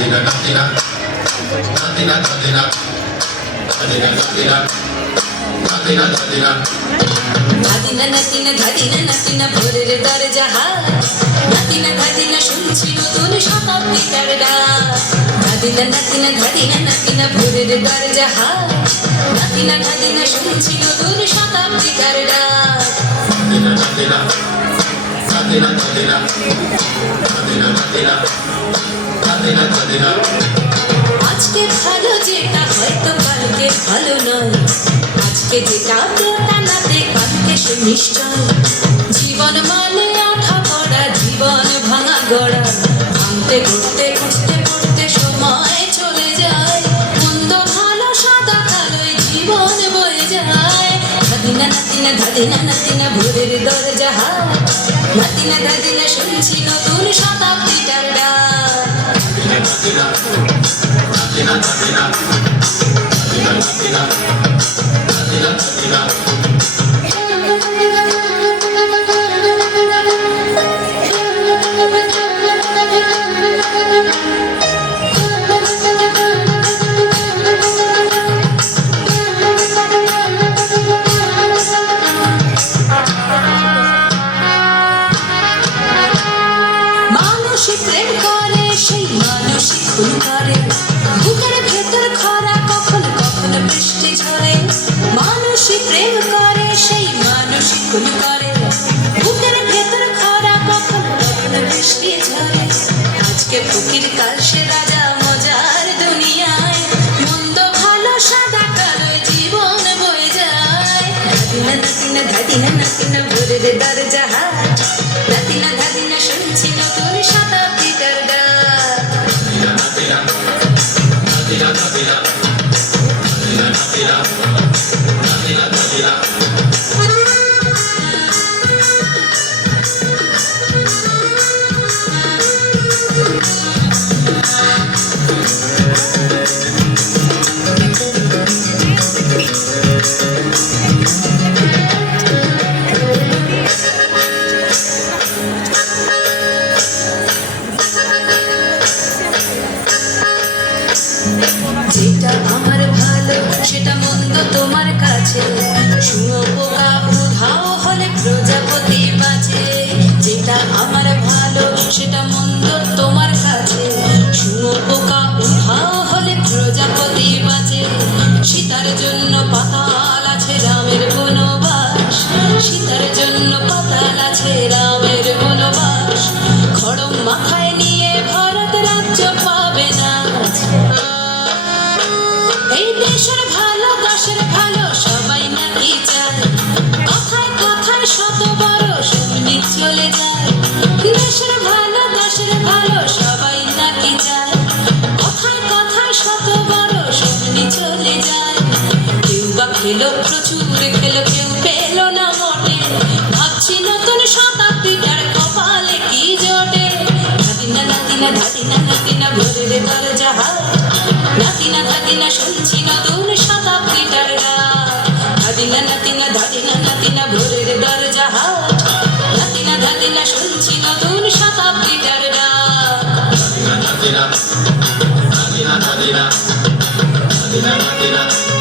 Katina, Katina, Katina, Katina, Katina, Katina, Katina, Katina. Katina, Katina, Katina, Katina, ভোরের দরজা কাতিনা কাতিনা শুনছি নতুন শতাব্দী তার ডাক কাতিনা কাতিনা কাতিনা কাতিনা ভোরের দরজা কাতিনা কাতিনা শুনছি নতুন শতাব্দী তার ডাক কাতিনা কাতিনা কাতিনা কাতিনা কাতিনা কাতিনা আজকে যেটা তোতা নাতে কালকে সে জীবন মানে আঠা জীবন ভাঙা গড়া ভাঙতে ঘুরতে বুঝতে পড়তে সময় চলে যায় মন্দ ভালো সাদা কালোয় জীবন বয়ে যায় ধাদিনা নাতিনা ধাদিনা নাতিনা ভোরের দরজা হাত নাতিনা ধাদিনা শুনছি নতুন শতাব্দীটার ডাক Nadina, Nadina, Nadina. মানুষই প্রেম করে সেই মানুষই করে। নাতিনা নাতিনা ভোরের দরজা। হাট নাতিনা ধাতিনা শুনছি নতুন শতাব্দীটার গান। নাতিনা নাতিনা নাতিনা নাতিনা সেটা মন খেলো প্রচুর খেলো কেউ পেল না মোটে ভাবছি নতুন শতাব্দীটার কপালে কি জোটে ধাদিনা নাতিনা ধাদিনা নাতিনা ভোরের দরজা হাত নাতিনা ধাদিনা শুনছি নতুন শতাব্দীটার ডাক ধাদিনা নাতিনা ধাদিনা নাতিনা ভোরের দরজা হাত নাতিনা ধাদিনা শুনছি নতুন শতাব্দীটার ডাক Nadina, Nadina, Nadina, Nadina, Nadina,